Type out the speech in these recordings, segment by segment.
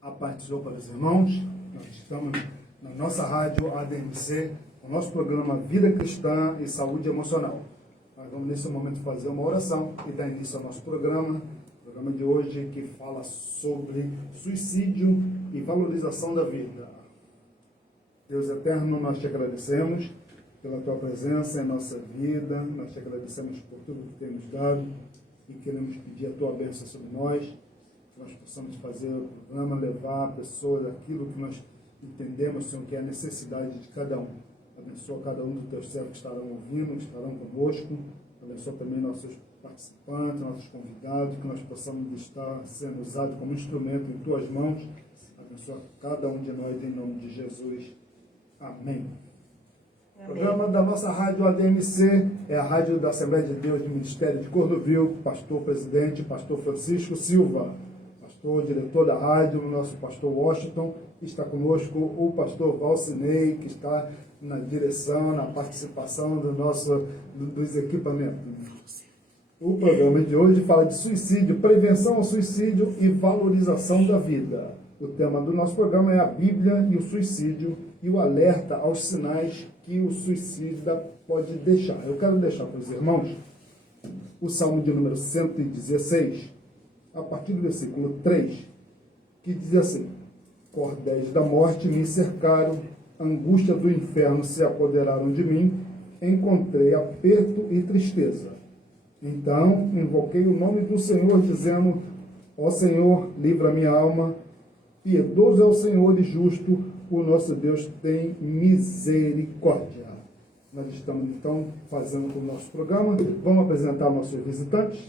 A paz do Senhor para os irmãos. Nós estamos na nossa rádio ADMC, o nosso programa Vida Cristã e Saúde Emocional. Nós vamos nesse momento fazer uma oração e dar início ao nosso programa. O programa de hoje que fala sobre suicídio e valorização da vida. Deus eterno, nós te agradecemos pela tua presença em nossa vida. Nós te agradecemos por tudo que tem nos dado e queremos pedir a tua bênção sobre nós. Que nós possamos fazer o programa, levar a pessoa daquilo que nós entendemos, Senhor, que é a necessidade de cada um. Abençoa cada um dos teus servos que estarão ouvindo, que estarão conosco. Abençoa também nossos participantes, nossos convidados, que nós possamos estar sendo usados como instrumento em tuas mãos. Abençoa cada um de nós em nome de Jesus. Amém. O programa da nossa rádio ADMC é a rádio da Assembleia de Deus do Ministério de Cordovil, pastor presidente, pastor Francisco Silva, pastor diretor da rádio, o nosso pastor Washington, está conosco o pastor Valcinei, que está na direção, na participação dos equipamentos. O programa de hoje fala de suicídio, prevenção ao suicídio e valorização da vida. O tema do nosso programa é a Bíblia e o suicídio e o alerta aos sinais que o suicida pode deixar. Eu quero deixar para os irmãos o Salmo de número 116, a partir do versículo 3, que diz assim: Cordéis da morte me cercaram, angústia do inferno se apoderaram de mim, encontrei aperto e tristeza. Então invoquei o nome do Senhor, dizendo: Ó Senhor, livra minha alma. Piedoso é o Senhor e justo, o nosso Deus tem misericórdia. Nós estamos, então, fazendo o nosso programa. Vamos apresentar nossos visitantes.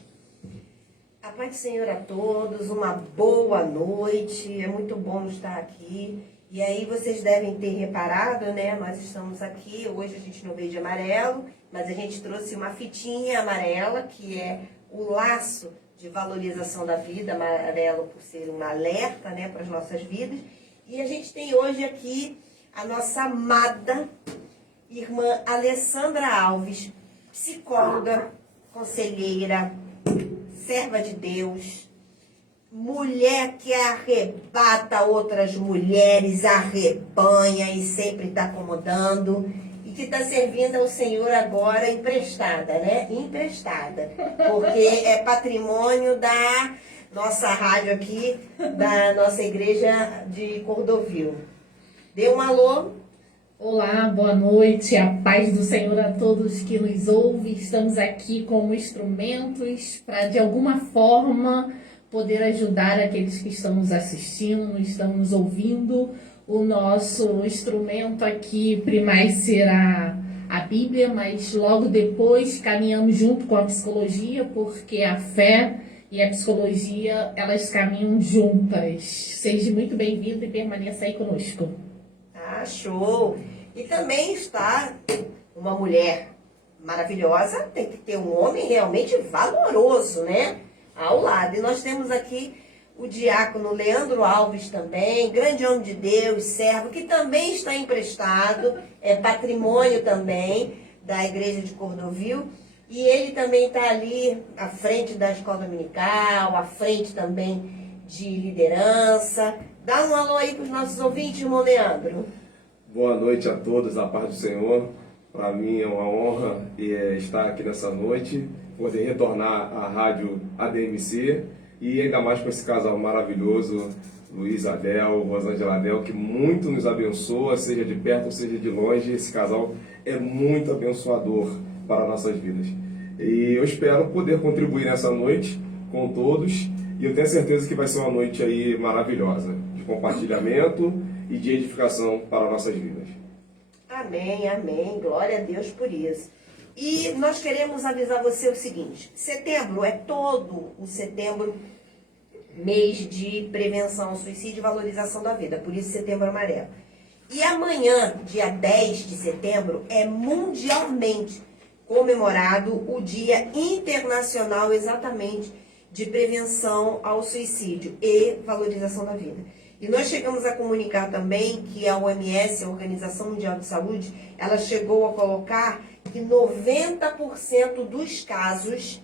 A paz do Senhor a todos, uma boa noite, é muito bom estar aqui. E aí vocês devem ter reparado, né? Nós estamos aqui, hoje a gente não veio de amarelo, mas a gente trouxe uma fitinha amarela, que é o laço de valorização da vida, amarelo por ser um alerta, né, para as nossas vidas. E a gente tem hoje aqui a nossa amada irmã Alessandra Alves, psicóloga, conselheira, serva de Deus, mulher que arrebata outras mulheres, arrebanha e sempre está acomodando, e que está servindo ao Senhor agora emprestada, né? Emprestada, porque é patrimônio da nossa rádio aqui, da nossa igreja de Cordovil. Dê um alô. Olá, boa noite, a paz do Senhor a todos que nos ouvem. Estamos aqui como instrumentos para, de alguma forma, poder ajudar aqueles que estão nos assistindo, estão nos ouvindo. O nosso instrumento aqui primário será a Bíblia, mas logo depois caminhamos junto com a psicologia, porque a fé e a psicologia, elas caminham juntas. Seja muito bem-vindo e permaneça aí conosco. Ah, show! E também está uma mulher maravilhosa, tem que ter um homem realmente valoroso, né? Ao lado. E nós temos aqui o diácono Leandro Alves também, grande homem de Deus, servo, que também está emprestado, é patrimônio também da igreja de Cordovil. E ele também está ali à frente da escola dominical, à frente também de liderança. Dá um alô aí para os nossos ouvintes, irmão Leandro. Boa noite a todos, a paz do Senhor. Para mim é uma honra estar aqui nessa noite, poder retornar à rádio ADMC e ainda mais com esse casal maravilhoso, Luiz Adel, Rosângela Adel, que muito nos abençoa, seja de perto ou seja de longe. Esse casal é muito abençoador para nossas vidas. E eu espero poder contribuir nessa noite com todos e eu tenho certeza que vai ser uma noite aí maravilhosa, de compartilhamento e de edificação para nossas vidas. Amém, amém. Glória a Deus por isso. E nós queremos avisar você o seguinte: setembro é todo o setembro, mês de prevenção ao suicídio e valorização da vida, por isso Setembro Amarelo. E amanhã, dia 10 de setembro, é mundialmente comemorado o Dia Internacional exatamente de prevenção ao suicídio e valorização da vida. E nós chegamos a comunicar também que a OMS, a Organização Mundial de Saúde, ela chegou a colocar que 90% dos casos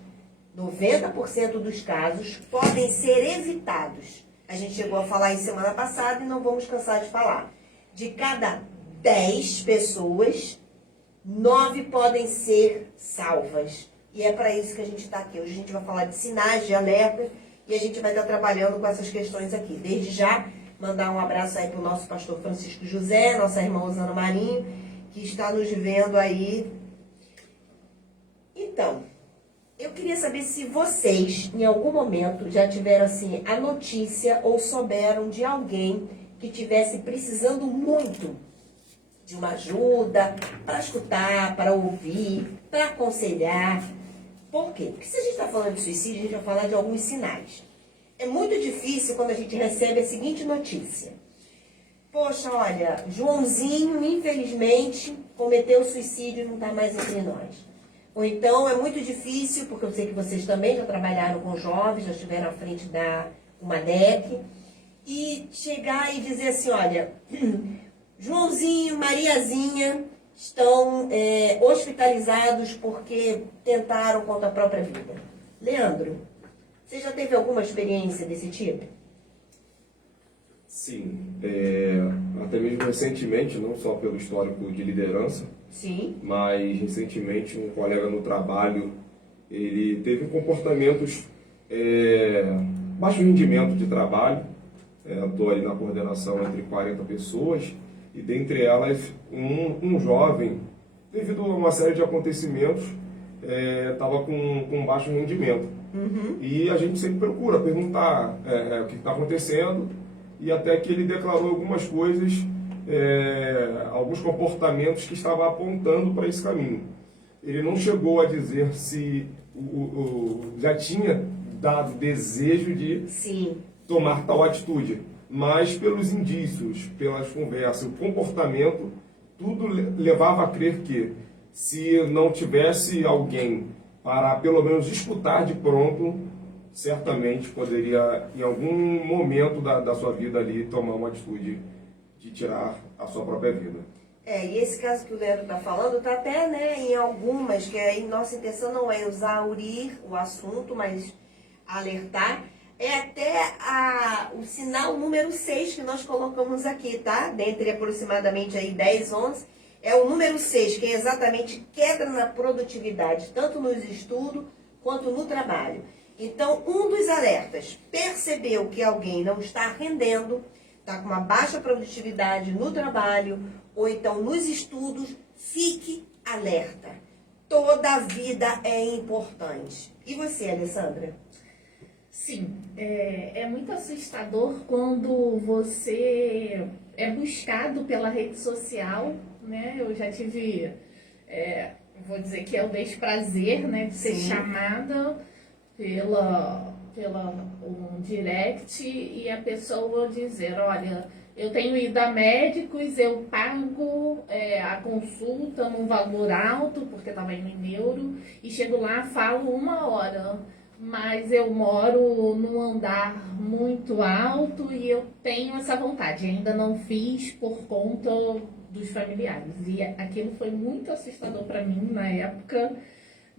podem ser evitados A gente chegou a falar isso semana passada e não vamos cansar de falar. De cada 10 pessoas, 9 podem ser salvas. E é para isso que a gente está aqui. Hoje a gente vai falar de sinais de alerta e a gente vai estar trabalhando com essas questões aqui. Desde já, mandar um abraço aí para o nosso pastor Francisco José, nossa irmã Osana Marinho, que está nos vendo aí. Então, eu queria saber se vocês, em algum momento, já tiveram assim a notícia ou souberam de alguém que estivesse precisando muito de uma ajuda para escutar, para ouvir, para aconselhar. Por quê? Porque se a gente está falando de suicídio, a gente vai falar de alguns sinais. É muito difícil quando a gente recebe a seguinte notícia. Poxa, olha, Joãozinho, infelizmente, cometeu suicídio e não está mais entre nós. Ou então é muito difícil, porque eu sei que vocês também já trabalharam com jovens, já estiveram à frente da UMADEC, e chegar e dizer assim, olha, Joãozinho, Mariazinha estão hospitalizados porque tentaram contra a própria vida. Leandro, você já teve alguma experiência desse tipo? Sim, até mesmo recentemente, não só pelo histórico de liderança, Sim. mas recentemente um colega no trabalho, ele teve comportamentos, baixo rendimento de trabalho, estou ali na coordenação entre 40 pessoas, e dentre elas um jovem, devido a uma série de acontecimentos, estava com baixo rendimento. Uhum. E a gente sempre procura perguntar o que está acontecendo, e até que ele declarou algumas coisas, alguns comportamentos que estavam apontando para esse caminho. Ele não chegou a dizer se já tinha dado desejo de Sim. tomar tal atitude, mas pelos indícios, pelas conversas, o comportamento, tudo levava a crer que se não tivesse alguém para pelo menos escutar de pronto, certamente poderia, em algum momento da sua vida ali, tomar uma atitude de tirar a sua própria vida. E esse caso que o Leandro está falando, está até em algumas, que aí nossa intenção não é exaurir o assunto, mas alertar. É até o sinal número 6 que nós colocamos aqui, tá? Dentre aproximadamente aí 10, 11, é o número 6, que é exatamente queda na produtividade, tanto nos estudos quanto no trabalho. Então, um dos alertas, percebeu que alguém não está rendendo, está com uma baixa produtividade no trabalho ou então nos estudos, fique alerta. Toda a vida é importante. E você, Alessandra? Sim, é muito assustador quando você é buscado pela rede social, né? Eu já tive, vou dizer que é o desprazer, né, de ser Sim. chamada pela um direct e a pessoa dizer, olha, eu tenho ido a médicos, eu pago a consulta num valor alto, porque estava indo em neuro, e chego lá, falo 1 hora, mas eu moro num andar muito alto e eu tenho essa vontade, ainda não fiz por conta dos familiares. E aquilo foi muito assustador para mim na época,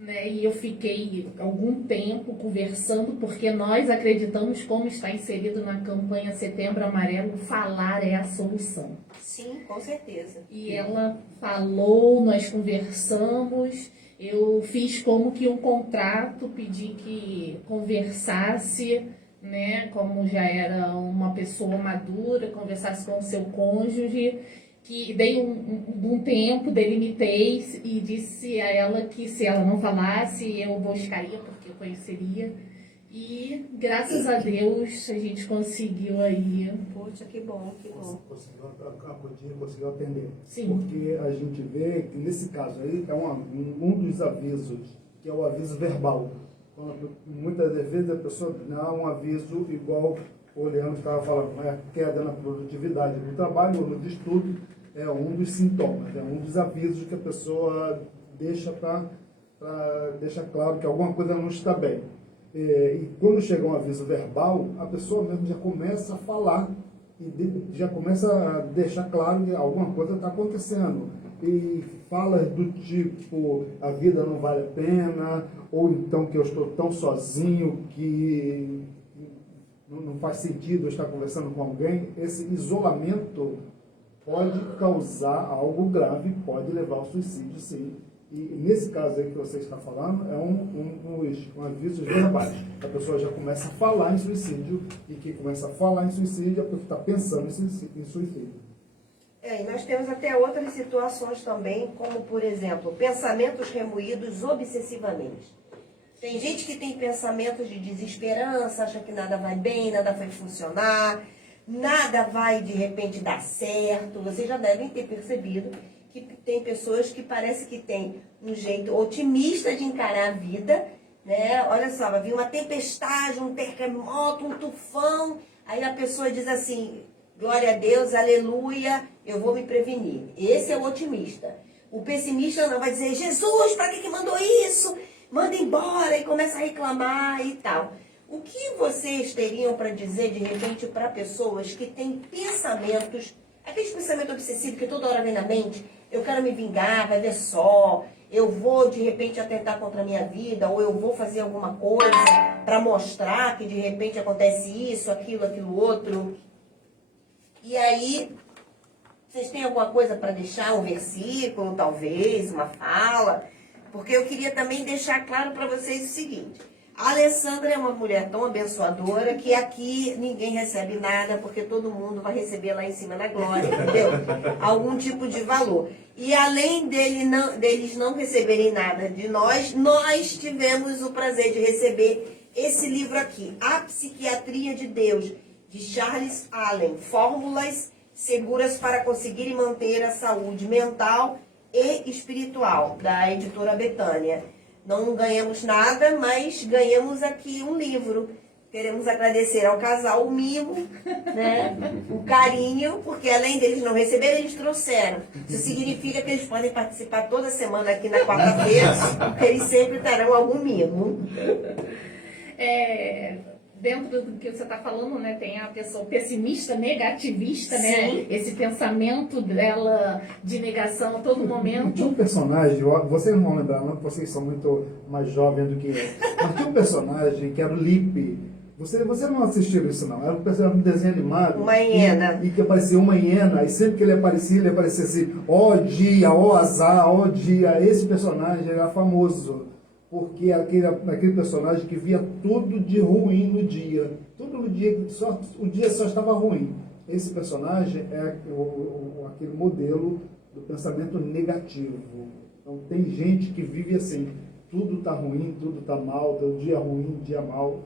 né? E eu fiquei algum tempo conversando, porque nós acreditamos, como está inserido na campanha Setembro Amarelo, falar é a solução. Sim, com certeza. E ela falou, nós conversamos, eu fiz como que um contrato, pedi que conversasse, né, como já era uma pessoa madura, conversasse com o seu cônjuge, que dei um tempo, delimitei e disse a ela que se ela não falasse, eu buscaria, porque eu conheceria. E graças a Deus a gente conseguiu aí. Poxa, que bom, que bom. Conseguiu acudir, conseguiu atender. Sim. Porque a gente vê que nesse caso aí é um dos avisos, que é o aviso verbal. Quando, muitas vezes a pessoa dá um aviso igual o Leandro estava falando, queda na produtividade do trabalho ou no estudo, é um dos sintomas, é um dos avisos que a pessoa deixa para deixar claro que alguma coisa não está bem. E quando chega um aviso verbal, a pessoa mesmo já começa a falar e já começa a deixar claro que alguma coisa está acontecendo. E fala do tipo, a vida não vale a pena, ou então que eu estou tão sozinho que não não faz sentido eu estar conversando com alguém, esse isolamento pode causar algo grave, pode levar ao suicídio, sim. E nesse caso aí que você está falando, é um aviso verbais. A pessoa já começa a falar em suicídio, e quem começa a falar em suicídio, a pessoa está pensando em suicídio. E nós temos até outras situações também, como, por exemplo, pensamentos remoídos obsessivamente. Tem gente que tem pensamentos de desesperança, acha que nada vai bem, nada vai funcionar, nada vai, de repente, dar certo. Vocês já devem ter percebido que tem pessoas que parece que têm um jeito otimista de encarar a vida, né? Olha só, vai vir uma tempestade, um terremoto, um tufão, aí a pessoa diz assim, glória a Deus, aleluia, eu vou me prevenir. Esse é o otimista. O pessimista não vai dizer, Jesus, para que mandou isso? Manda embora, e começa a reclamar e tal. O que vocês teriam para dizer, de repente, para pessoas que têm pensamentos, aqueles pensamentos obsessivos que toda hora vem na mente, eu quero me vingar, vai ver só, eu vou, de repente, atentar contra a minha vida, ou eu vou fazer alguma coisa para mostrar que, de repente, acontece isso, aquilo outro. E aí, vocês têm alguma coisa para deixar, um versículo, talvez, uma fala? Porque eu queria também deixar claro para vocês o seguinte. A Alessandra é uma mulher tão abençoadora que aqui ninguém recebe nada, porque todo mundo vai receber lá em cima na glória, entendeu? Algum tipo de valor. E além deles não receberem nada de nós tivemos o prazer de receber esse livro aqui, A Psiquiatria de Deus, de Charles Allen, Fórmulas Seguras para Conseguir e Manter a Saúde Mental e Espiritual, da editora Betânia. Não ganhamos nada, mas ganhamos aqui um livro. Queremos agradecer ao casal o mimo, né? O carinho, porque além deles não receberem, eles trouxeram. Isso significa que eles podem participar toda semana aqui na quarta-feira, porque eles sempre terão algum mimo. Dentro do que você está falando, né, tem a pessoa pessimista, negativista, Sim. né? Esse pensamento dela de negação a todo momento. Tinha um personagem, vocês não vão lembrar, não, porque vocês são muito mais jovens do que eu. Mas tinha um personagem que era o Lipe. Você não assistiu isso, não? Era um desenho animado. Uma hiena. E que aparecia uma hiena, e sempre que ele aparecia assim, ó dia, ó azar, ó dia. Esse personagem era famoso. Porque aquele personagem que via tudo de ruim no dia. Tudo no dia, o dia só estava ruim. Esse personagem é aquele modelo do pensamento negativo. Então tem gente que vive assim, tudo está ruim, tudo está mal, tem um dia ruim, dia mal.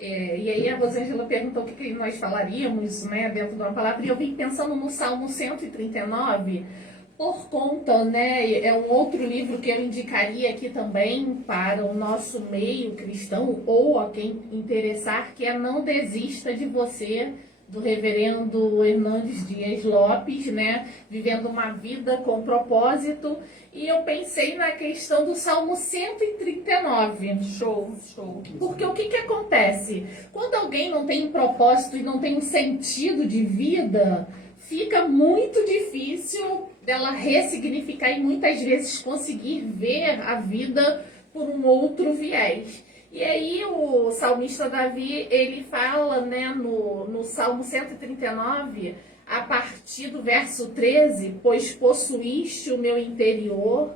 E aí a Rosângela perguntou o que nós falaríamos, né, dentro de uma palavra, e eu vim pensando no Salmo 139, por conta, né, é um outro livro que eu indicaria aqui também para o nosso meio cristão, ou a quem interessar, que é Não Desista de Você, do reverendo Hernandes Dias Lopes, né, vivendo uma vida com propósito, e eu pensei na questão do Salmo 139. Show. Porque o que acontece? Quando alguém não tem um propósito e não tem um sentido de vida, fica muito difícil dela ressignificar e muitas vezes conseguir ver a vida por um outro viés. E aí o salmista Davi, ele fala, né, no Salmo 139, a partir do verso 13, pois possuíste o meu interior,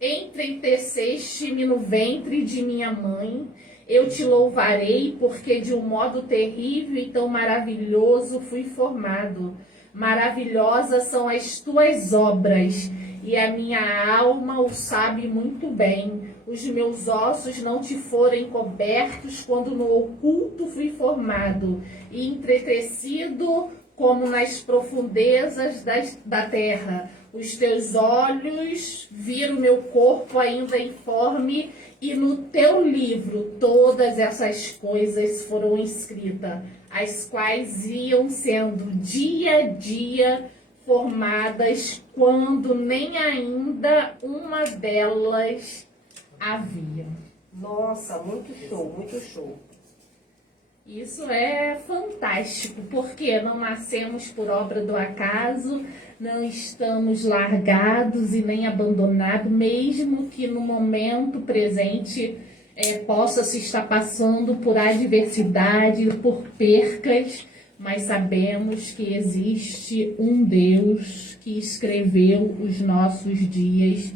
entreteceste-me no ventre de minha mãe, eu te louvarei, porque de um modo terrível e tão maravilhoso fui formado. Maravilhosas são as tuas obras, e a minha alma o sabe muito bem. Os meus ossos não te forem cobertos quando no oculto fui formado, e entretecido como nas profundezas da terra. Os teus olhos viram meu corpo ainda informe, e no teu livro todas essas coisas foram escritas, as quais iam sendo dia a dia formadas, quando nem ainda uma delas havia. Nossa, muito show, muito show. Isso é fantástico, porque não nascemos por obra do acaso, não estamos largados e nem abandonados, mesmo que no momento presente possa se estar passando por adversidade, por percas, mas sabemos que existe um Deus que escreveu os nossos dias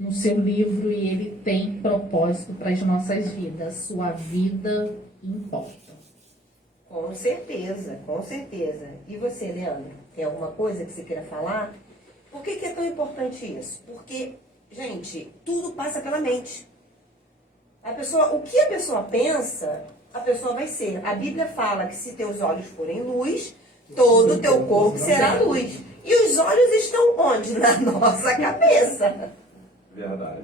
no seu livro e ele tem propósito para as nossas vidas. Sua vida importa. Com certeza, com certeza. E você, Leandro, tem alguma coisa que você queira falar? Por que é tão importante isso? Porque, gente, tudo passa pela mente. O que a pessoa pensa, a pessoa vai ser. A Bíblia fala que se teus olhos forem luz, todo o teu corpo será luz. E os olhos estão onde? Na nossa cabeça. Verdade.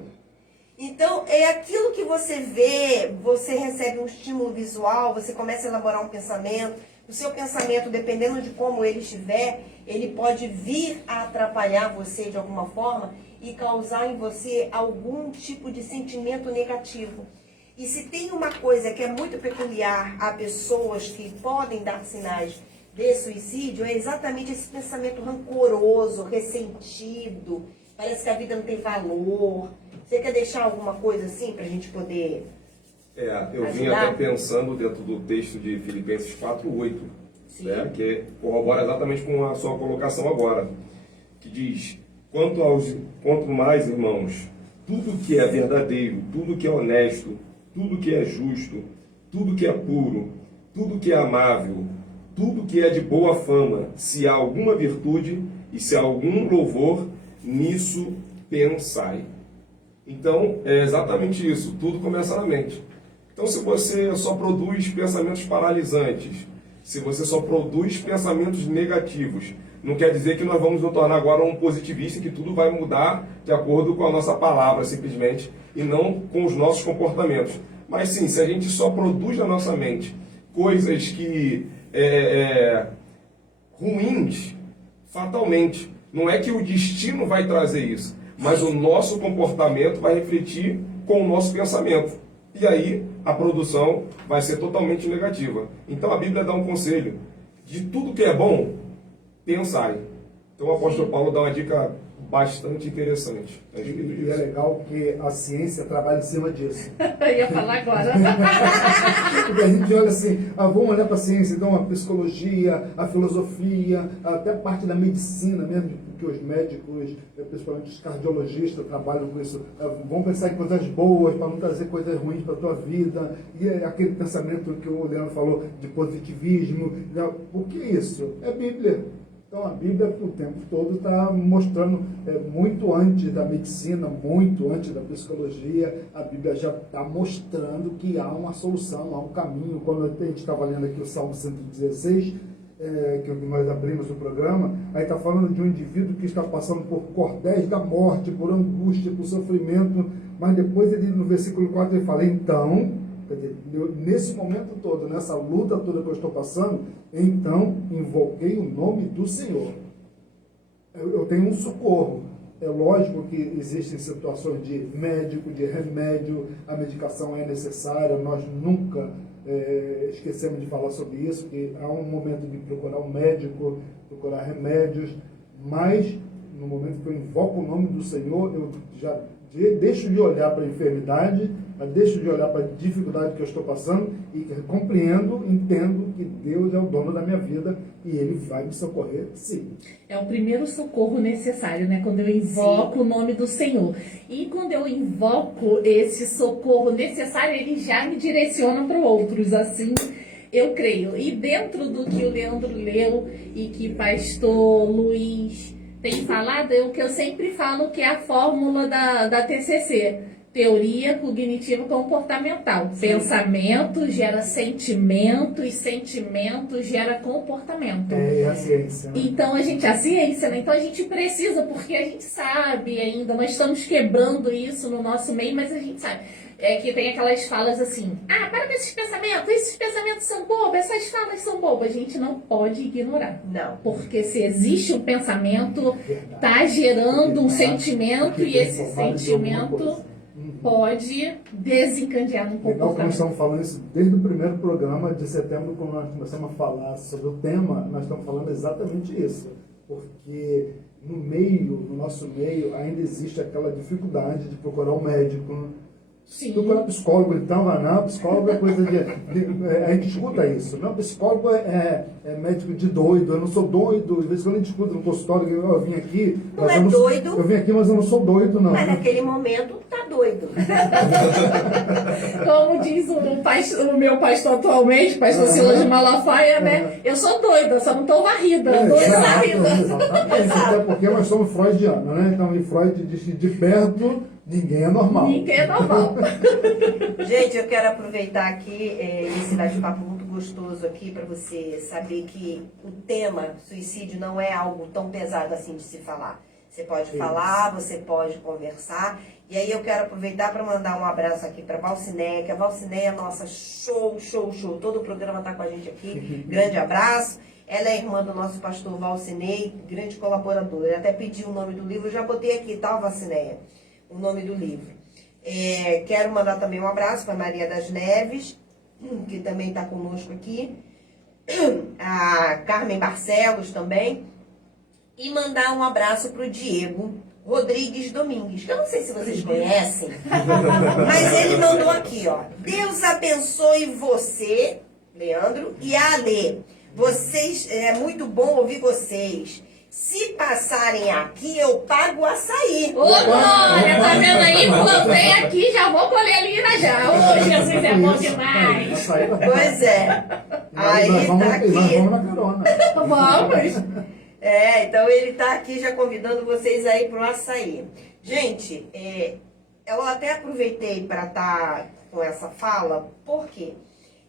Então, é aquilo que você vê, você recebe um estímulo visual, você começa a elaborar um pensamento. O seu pensamento, dependendo de como ele estiver, ele pode vir a atrapalhar você de alguma forma e causar em você algum tipo de sentimento negativo. E se tem uma coisa que é muito peculiar a pessoas que podem dar sinais de suicídio, é exatamente esse pensamento rancoroso, ressentido, parece que a vida não tem valor. Você quer deixar alguma coisa assim para a gente poder eu vim ajudar? até pensando dentro do texto de Filipenses 4:8, né, que corrobora exatamente com a sua colocação agora, que diz: quanto mais, irmãos, tudo que é verdadeiro, tudo que é honesto, tudo que é justo, tudo que é puro, tudo que é amável, tudo que é de boa fama, se há alguma virtude e se há algum louvor, nisso pensai. Então, é exatamente isso, tudo começa na mente. Então, se você só produz pensamentos paralisantes, se você só produz pensamentos negativos, não quer dizer que nós vamos nos tornar agora um positivista e que tudo vai mudar de acordo com a nossa palavra, simplesmente, e não com os nossos comportamentos. Mas sim, se a gente só produz na nossa mente coisas que ruins, fatalmente, não é que o destino vai trazer isso, mas o nosso comportamento vai refletir com o nosso pensamento. E aí a produção vai ser totalmente negativa. Então a Bíblia dá um conselho: de tudo que é bom, pensai. Então o apóstolo Paulo dá uma dica bastante interessante. E é legal que a ciência trabalha em cima disso. Eu ia falar agora. Porque a gente olha assim, vamos olhar para a ciência, então a psicologia, a filosofia, até parte da medicina mesmo, que os médicos, principalmente os cardiologistas, trabalham com isso. Vamos pensar em coisas boas, para não trazer coisas ruins para a tua vida. E é aquele pensamento que o Leandro falou de positivismo. Por que isso? É Bíblia. Então a Bíblia o tempo todo está mostrando, muito antes da medicina, muito antes da psicologia, a Bíblia já está mostrando que há uma solução, há um caminho. Quando a gente estava lendo aqui o Salmo 116, que nós abrimos o programa, aí está falando de um indivíduo que está passando por cordéis da morte, por angústia, por sofrimento, mas depois ele, no versículo 4, ele fala: então, quer dizer, nesse momento todo, nessa luta toda que eu estou passando, então invoquei o nome do Senhor. Eu tenho um socorro. É lógico que existem situações de médico, de remédio, a medicação é necessária, nós nunca esquecemos de falar sobre isso, que há um momento de procurar um médico, procurar remédios, mas no momento que eu invoco o nome do Senhor, eu já deixo de olhar para a enfermidade, deixo de olhar para a dificuldade que eu estou passando e compreendo, entendo que Deus é o dono da minha vida e Ele vai me socorrer, sim. É o primeiro socorro necessário, né? Quando eu invoco o nome do Senhor. E quando eu invoco esse socorro necessário, Ele já me direciona para outros, assim eu creio. E dentro do que o Leandro leu e que pastor Luiz tem falado, é o que eu sempre falo, que é a fórmula da TCC, teoria cognitiva comportamental. Sim. Pensamento gera sentimento e sentimento gera comportamento. É a ciência, né? Então a ciência, né? Então a gente precisa, porque a gente sabe ainda, nós estamos quebrando isso no nosso meio, mas a gente sabe. Que tem aquelas falas assim: para com esses pensamentos são bobos, essas falas são bobas. A gente não pode ignorar. Não. Porque se existe um pensamento, está gerando um sentimento e esse sentimento pode desencadear um comportamento. Nós estamos falando isso desde o primeiro programa de setembro, quando nós começamos a falar sobre o tema, nós estamos falando exatamente isso. Porque no nosso meio, ainda existe aquela dificuldade de procurar um médico. Sim. Procurar psicólogo, então, não, psicólogo é coisa a gente escuta isso. Não, psicólogo é médico de doido, eu não sou doido. Às vezes quando a gente escuta no consultório, eu vim aqui. Não é doido. Eu vim aqui, mas eu não sou doido, não. Mas naquele momento tá doido. Como diz o meu pastor atualmente, pastor Silas de Malafaia, né? Eu sou doida, só não tô varrida. Doida varrida. Exatamente, até porque nós somos freudianos, né? Então, e Freud diz que de perto ninguém é normal. Ninguém é normal. Gente, eu quero aproveitar aqui esse bate-papo muito gostoso aqui para você saber que o tema suicídio não é algo tão pesado assim de se falar. Você pode falar, você pode conversar. E aí eu quero aproveitar para mandar um abraço aqui para a Valcineia, que a Valcineia, nossa, show. Todo o programa está com a gente aqui. Grande abraço. Ela é irmã do nosso pastor Valcinei, grande colaboradora. Ele até pediu o nome do livro, eu já botei aqui, tá, Valcineia? O nome do livro. Quero mandar também um abraço para Maria das Neves, que também está conosco aqui. A Carmen Barcelos também. E mandar um abraço para o Diego Rodrigues Domingues, que eu não sei se vocês conhecem, mas ele mandou aqui, ó. Deus abençoe você, Leandro, e a Ale. Vocês, é muito bom ouvir vocês. Se passarem aqui, eu pago o açaí. Ô, Glória, tá vendo aí? Plantei aqui, já vou colher ali já. Ô, Jesus é bom demais. Pois é. Aí nós vamos, tá aqui. nós vamos na carona. Vamos. Então ele tá aqui já convidando vocês aí pro açaí. Gente, eu até aproveitei para estar com essa fala, porque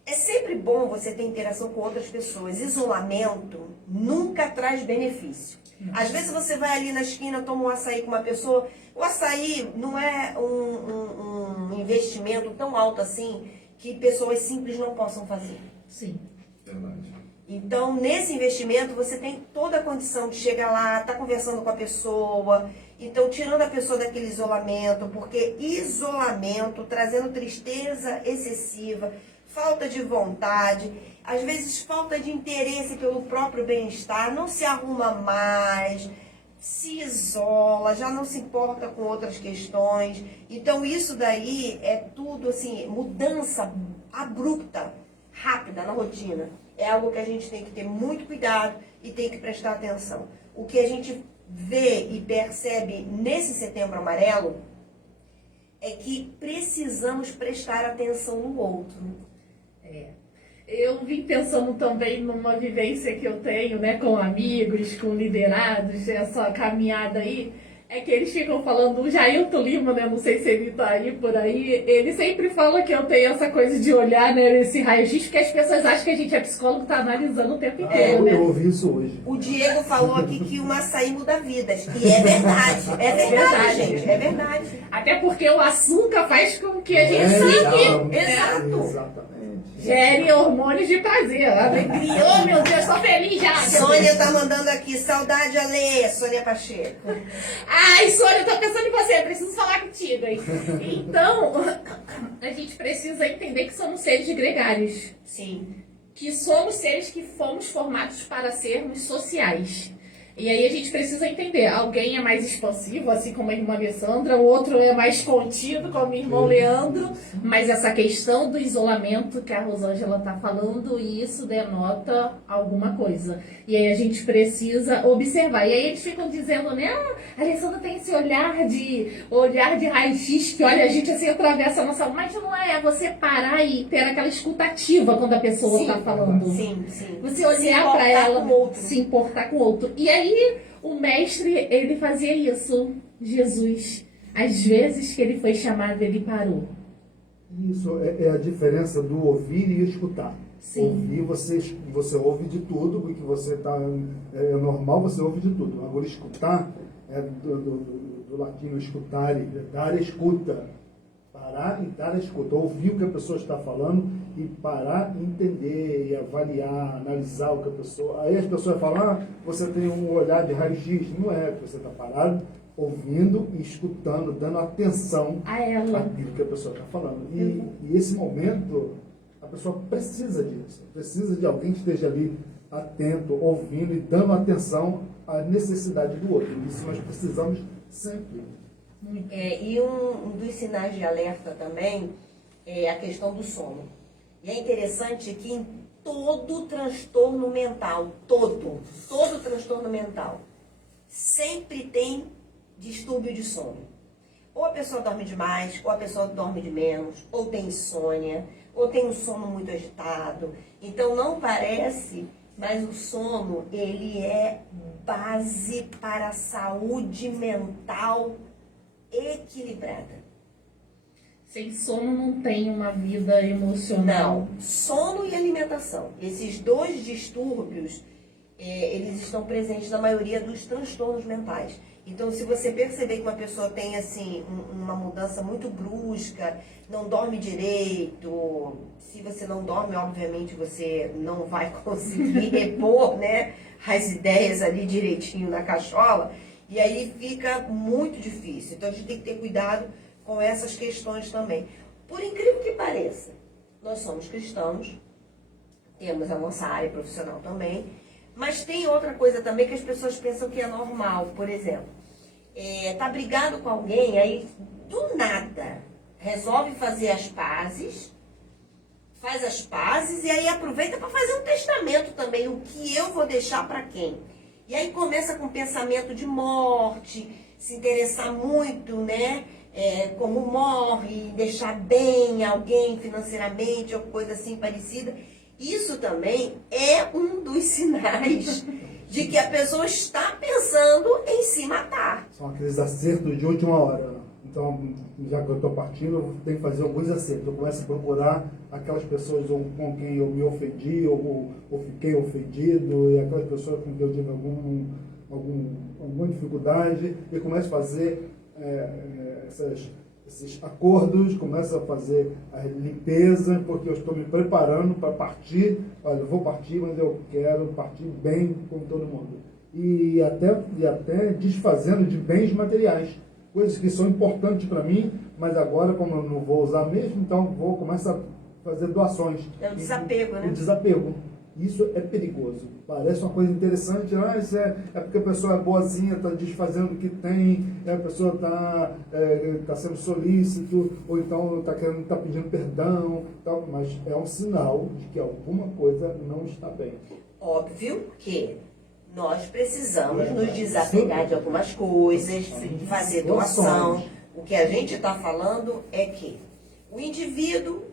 é sempre bom você ter interação com outras pessoas. Isolamento nunca traz benefício. Às vezes você vai ali na esquina, toma um açaí com uma pessoa. O açaí não é um investimento tão alto assim que pessoas simples não possam fazer. Sim. Verdade. Então, nesse investimento, você tem toda a condição de chegar lá, estar conversando com a pessoa. Então, tirando a pessoa daquele isolamento, porque isolamento, trazendo tristeza excessiva, falta de vontade, às vezes falta de interesse pelo próprio bem-estar, não se arruma mais, se isola, já não se importa com outras questões. Então, isso daí é tudo, assim, mudança abrupta, rápida na rotina. É algo que a gente tem que ter muito cuidado e tem que prestar atenção. O que a gente vê e percebe nesse Setembro Amarelo é que precisamos prestar atenção no outro. Eu vim pensando também numa vivência que eu tenho, né, com amigos, com liderados, essa caminhada aí, é que eles ficam falando, o Jailton Lima, né, não sei se ele tá aí por aí, ele sempre fala que eu tenho essa coisa de olhar, né, nesse raio-x, porque as pessoas acham que a gente é psicólogo, tá analisando o tempo inteiro, né? Eu ouvi isso hoje. O Diego falou aqui que o açaí muda vidas. E é verdade. É verdade, gente. É verdade. Até porque o açúcar faz com que a gente fique, Exato. Exatamente. gere hormônios de prazer, alegria. Oh, meu Deus, tô feliz já. Sônia tá mandando aqui, saudade, Ale, Sônia Pacheco. Ai, Sônia, eu tô pensando em você, preciso falar contigo, hein? Então, a gente precisa entender que somos seres gregários. Sim. Que somos seres que fomos formados para sermos sociais. E aí a gente precisa entender, alguém é mais expansivo, assim como a irmã Alessandra, o outro é mais contido, como o irmão Leandro, mas essa questão do isolamento que a Rosângela está falando, isso denota alguma coisa. E aí a gente precisa observar. E aí eles ficam dizendo, né, a Alessandra tem esse olhar de raio-x que olha a gente assim, atravessa a nossa... Mas não é você parar e ter aquela escutativa quando a pessoa está falando. Sim, sim. Você olhar para ela, com o outro. se importar com o outro. E aí o mestre, ele fazia isso. Jesus, às vezes que ele foi chamado, ele parou. Isso é a diferença do ouvir e escutar. Sim. Ouvir, você ouve de tudo, porque você está... É normal, você ouve de tudo. Agora, escutar é do latino escutare, dar escuta. Parar e dar escuta. Ouvir o que a pessoa está falando e parar e entender, e avaliar, analisar o que a pessoa... Aí as pessoas falam, você tem um olhar de raio-x. Não é, você está parado, ouvindo e escutando, dando atenção A ela. àquilo que a pessoa está falando. E esse momento, a pessoa precisa disso. Precisa de alguém que esteja ali atento, ouvindo e dando atenção à necessidade do outro. Isso nós precisamos sempre. E um dos sinais de alerta também é a questão do sono. E é interessante que em todo transtorno mental, todo transtorno mental, sempre tem distúrbio de sono. Ou a pessoa dorme demais, ou a pessoa dorme de menos, ou tem insônia, ou tem um sono muito agitado. Então não parece, mas o sono, ele é base para a saúde mental equilibrada. Sem sono não tem uma vida emocional. Não, sono e alimentação. Esses dois distúrbios, eles estão presentes na maioria dos transtornos mentais. Então, se você perceber que uma pessoa tem, assim, uma mudança muito brusca, não dorme direito, se você não dorme, obviamente, você não vai conseguir repor, né, as ideias ali direitinho na cachola, e aí fica muito difícil. Então, a gente tem que ter cuidado com essas questões também. Por incrível que pareça, nós somos cristãos, temos a nossa área profissional também, mas tem outra coisa também que as pessoas pensam que é normal. Por exemplo, tá brigado com alguém, aí do nada resolve fazer as pazes, faz as pazes e aí aproveita para fazer um testamento também, o que eu vou deixar para quem. E aí começa com pensamento de morte, se interessar muito, né? Como morre, deixar bem alguém financeiramente ou coisa assim parecida. Isso também é um dos sinais de que a pessoa está pensando em se matar. São aqueles acertos de última hora. Então, já que eu estou partindo, eu tenho que fazer alguns acertos. Eu começo a procurar aquelas pessoas com quem eu me ofendi ou fiquei ofendido, e aquelas pessoas com quem eu tive alguma dificuldade, e começo a fazer esses acordos, começo a fazer a limpeza, porque eu estou me preparando para partir. Olha, eu vou partir, mas eu quero partir bem com todo mundo. E até desfazendo de bens materiais, coisas que são importantes para mim, mas agora, como eu não vou usar mesmo, então vou começar a fazer doações. É o desapego, né? O desapego. Isso é perigoso. Parece uma coisa interessante, isso é porque a pessoa é boazinha, está desfazendo o que tem, a pessoa está sendo solícito, ou então está pedindo perdão, tal, mas é um sinal de que alguma coisa não está bem. Óbvio que nós precisamos nos desapegar de algumas coisas, fazer doação. O que a gente está falando é que o indivíduo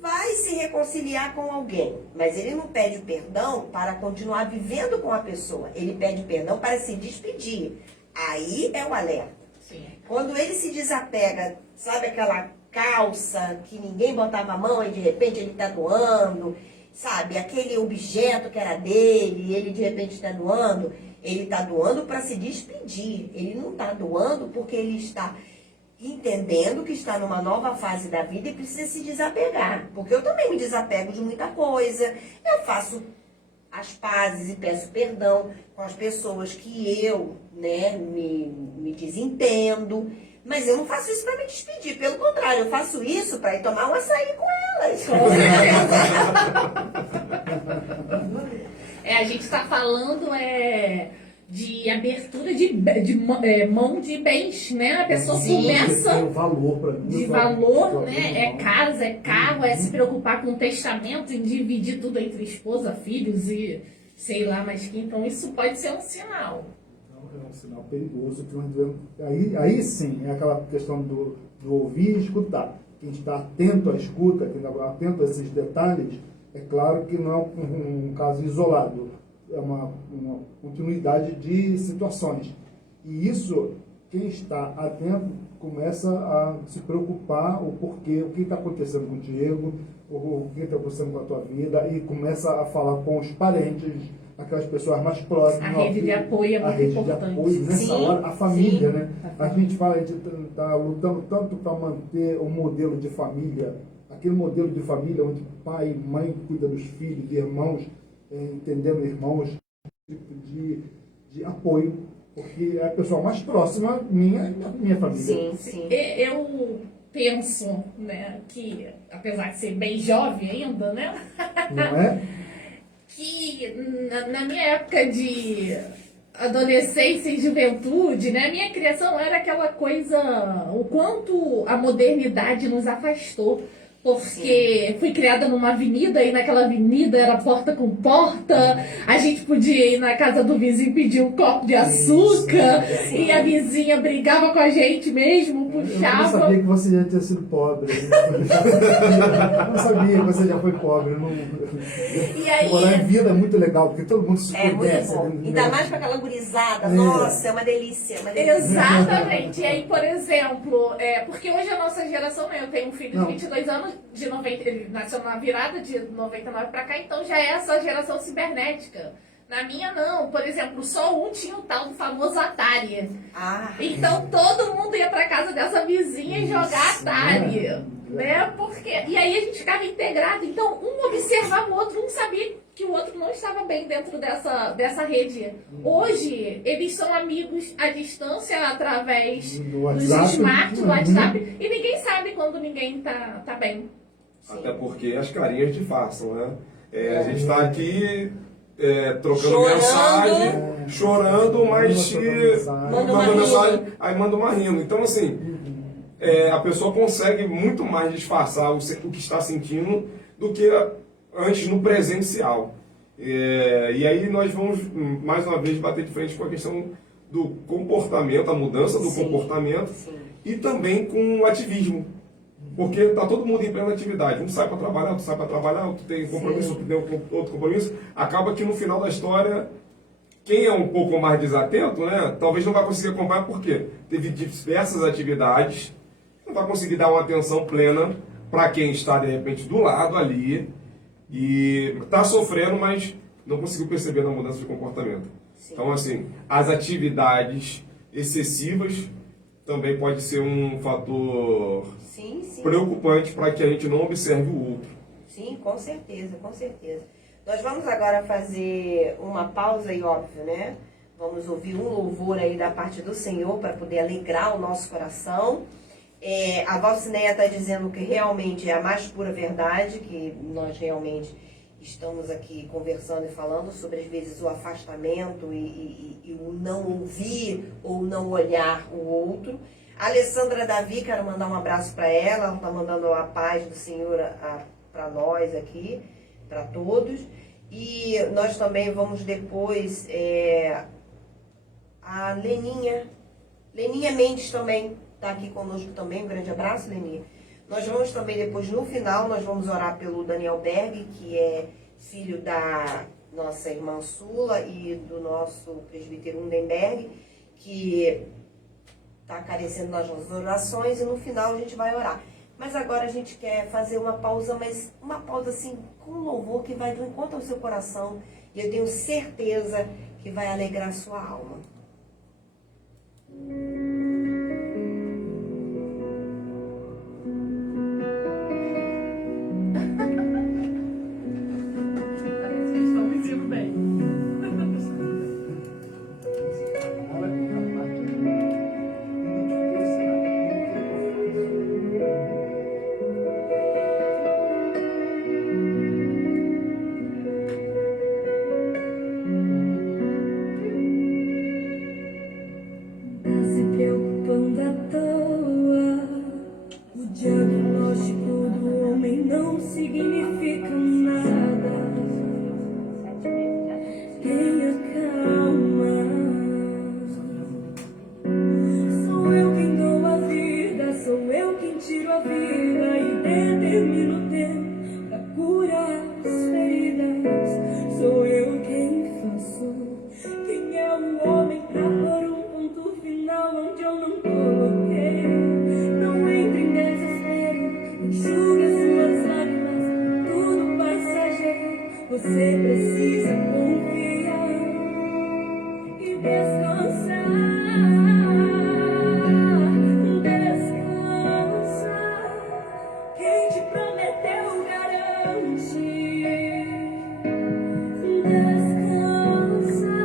vai se reconciliar com alguém, mas ele não pede perdão para continuar vivendo com a pessoa. Ele pede perdão para se despedir. Aí é o alerta. Sim. Quando ele se desapega, sabe aquela calça que ninguém botava a mão e de repente ele está doando, sabe? Aquele objeto que era dele, ele de repente está doando, ele está doando para se despedir. Ele não está doando porque ele está entendendo que está numa nova fase da vida e precisa se desapegar. Porque eu também me desapego de muita coisa. Eu faço as pazes e peço perdão com as pessoas que eu, né, me desentendo. Mas eu não faço isso para me despedir. Pelo contrário, eu faço isso para ir tomar um açaí com elas. A gente está falando de abertura de mão de bens, né? A pessoa começa tem valor para mim, de valor, né? É casa, é carro, é se preocupar com o testamento, em dividir tudo entre esposa, filhos e sei lá mais quem. Então isso pode ser um sinal. É um sinal perigoso que nós devemos. Aí sim é aquela questão do ouvir e escutar. Quem está atento à escuta, quem está atento a esses detalhes, é claro que não é um caso isolado. É uma continuidade de situações. E isso, quem está atento, começa a se preocupar o porquê, o que está acontecendo contigo, o que está acontecendo com a tua vida, e começa a falar com os parentes, aquelas pessoas mais próximas. A rede de apoio é muito importante. A rede de apoio, nessa hora, a família, né? A gente está lutando tanto para manter o modelo de família, aquele modelo de família onde pai e mãe cuidam dos filhos, de irmãos, entendendo irmãos, de apoio, porque é a pessoa mais próxima minha família. Sim, sim. Eu penso, né, que apesar de ser bem jovem ainda, né? Não é? Que na minha época de adolescência e juventude, né? Minha criação era aquela coisa, o quanto a modernidade nos afastou. Porque fui criada numa avenida e naquela avenida era porta com porta, a gente podia ir na casa do vizinho pedir um copo de açúcar e a vizinha brigava com a gente mesmo, Eu não puxava. sabia que você já tinha sido pobre. Eu não sabia que você já foi pobre. Eu não... E aí- Morar em vida é muito legal, porque todo mundo se É muito conhece. bom. né? Ainda mais com aquela gurizada. Nossa, é uma delícia. Uma delícia. Exatamente. E aí, por exemplo, porque hoje a nossa geração, né, eu tenho um filho Não. de 22 anos, de 90, ele nasceu na virada de 99 pra cá, então já é essa geração cibernética. Na minha, não. Por exemplo, só um tinha o tal do famoso Atari. Ah, Então todo mundo ia pra casa dessa vizinha e jogar Isso, Atari. é. Né? Porque... E aí a gente ficava integrado. Então um observava o outro, um sabia que o outro não estava bem dentro dessa rede. Hoje, eles são amigos à distância, através Do dos WhatsApp. smart, do WhatsApp, e ninguém sabe quando ninguém tá bem. Até porque as carinhas disfarçam, né? A gente está aqui trocando Chorando. mensagem, chorando, mas Manda uma mandando mensagem, rindo. aí manda uma rindo. Então, assim, a pessoa consegue muito mais disfarçar o que está sentindo do que antes no presencial. E aí nós vamos, mais uma vez, bater de frente com a questão do comportamento, a mudança do Sim. comportamento, sim. e também com o ativismo. Porque está todo mundo em plena atividade. Um sai para trabalhar, outro sai para trabalhar, outro tem compromisso, outro tem outro compromisso. Acaba que no final da história, quem é um pouco mais desatento, né, talvez não vai conseguir acompanhar, porque teve diversas atividades, não vai conseguir dar uma atenção plena para quem está, de repente, do lado ali, e está sofrendo, mas não conseguiu perceber a mudança de comportamento. Sim. Então, assim, as atividades excessivas também pode ser um fator Sim, sim. preocupante para que a gente não observe o outro. Sim, com certeza, com certeza. Nós vamos agora fazer uma pausa e óbvio, né? Vamos ouvir um louvor aí da parte do Senhor para poder alegrar o nosso coração. A Valcineia está dizendo que realmente é a mais pura verdade, que nós realmente estamos aqui conversando e falando sobre, às vezes, o afastamento e o não ouvir ou não olhar o outro. A Alessandra Davi, quero mandar um abraço para ela está mandando a paz do Senhor para nós aqui, para todos. E nós também vamos depois, a Leninha Mendes também está aqui conosco também, um grande abraço, Leninha. Nós vamos também depois, no final, nós vamos orar pelo Daniel Berg, que é filho da nossa irmã Sula e do nosso presbítero Undenberg, que está carecendo das nossas orações, e no final a gente vai orar. Mas agora a gente quer fazer uma pausa, mas uma pausa assim, com louvor que vai do encontro ao seu coração, e eu tenho certeza que vai alegrar a sua alma. Parece que estão me vendo bem. Se preocupando à toa, o diagnóstico do homem não significa nada. Tenha calma. Sou eu quem dou a vida, sou eu quem tiro a vida e determino o tempo pra curar as feridas. Sou eu quem faço. Quem é o homem pra pôr um ponto final onde eu não coloquei? Não entre em desespero, enxugue suas lágrimas, tudo passageiro. Você precisa confiar e descansar. Descansa. Quem te prometeu garante. Descansa,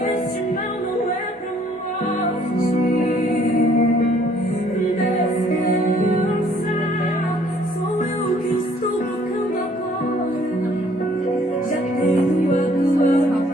este mal não é pra morte. Descansa, sou eu que estou tocando agora. Já tenho a tua voz.